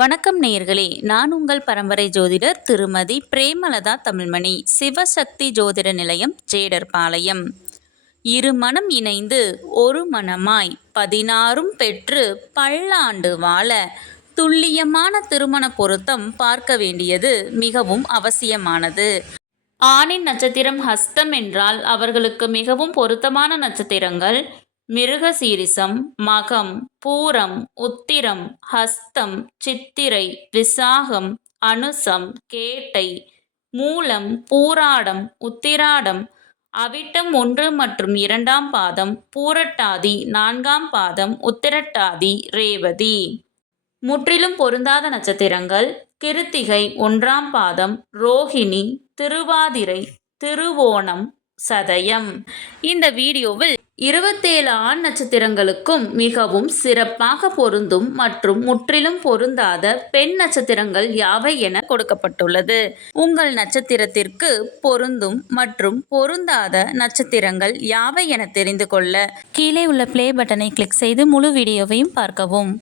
வணக்கம் நேயர்களே, நான் உங்கள் பரம்பரை ஜோதிடர் திருமதி பிரேமலதா தமிழ்மணி, சிவசக்தி ஜோதிட நிலையம், ஜேடர்பாளையம். இரு மனம் இணைந்து ஒரு மனமாய் 16 பெற்று பல்லாண்டு வாழ துல்லியமான திருமண பொருத்தம் பார்க்க வேண்டியது மிகவும் அவசியமானது. ஆணின் நட்சத்திரம் ஹஸ்தம் என்றால் அவர்களுக்கு மிகவும் பொருத்தமான நட்சத்திரங்கள் மிருகசீரிசம், மகம், பூரம், உத்திரம், ஹஸ்தம், சித்திரை, விசாகம், அனுசம், கேட்டை, மூலம், பூராடம், உத்திராடம், அவிட்டம் 1 மற்றும் 2ஆம் பாதம், பூரட்டாதி 4ஆம் பாதம், உத்திரட்டாதி, ரேவதி. முற்றிலும் பொருந்தாத நட்சத்திரங்கள் கிருத்திகை 1ஆம் பாதம், ரோஹிணி, திருவாதிரை, திருவோணம், சதயம். இந்த வீடியோவில் 27 ஆண் நட்சத்திரங்களுக்கும் மிகவும் சிறப்பாக பொருந்தும் மற்றும் முற்றிலும் பொருந்தாத பெண் நட்சத்திரங்கள் யாவை என கொடுக்கப்பட்டுள்ளது. உங்கள் நட்சத்திரத்திற்கு பொருந்தும் மற்றும் பொருந்தாத நட்சத்திரங்கள் யாவை என தெரிந்து கொள்ள கீழே உள்ள பிளே பட்டனை கிளிக் செய்து முழு வீடியோவையும் பார்க்கவும்.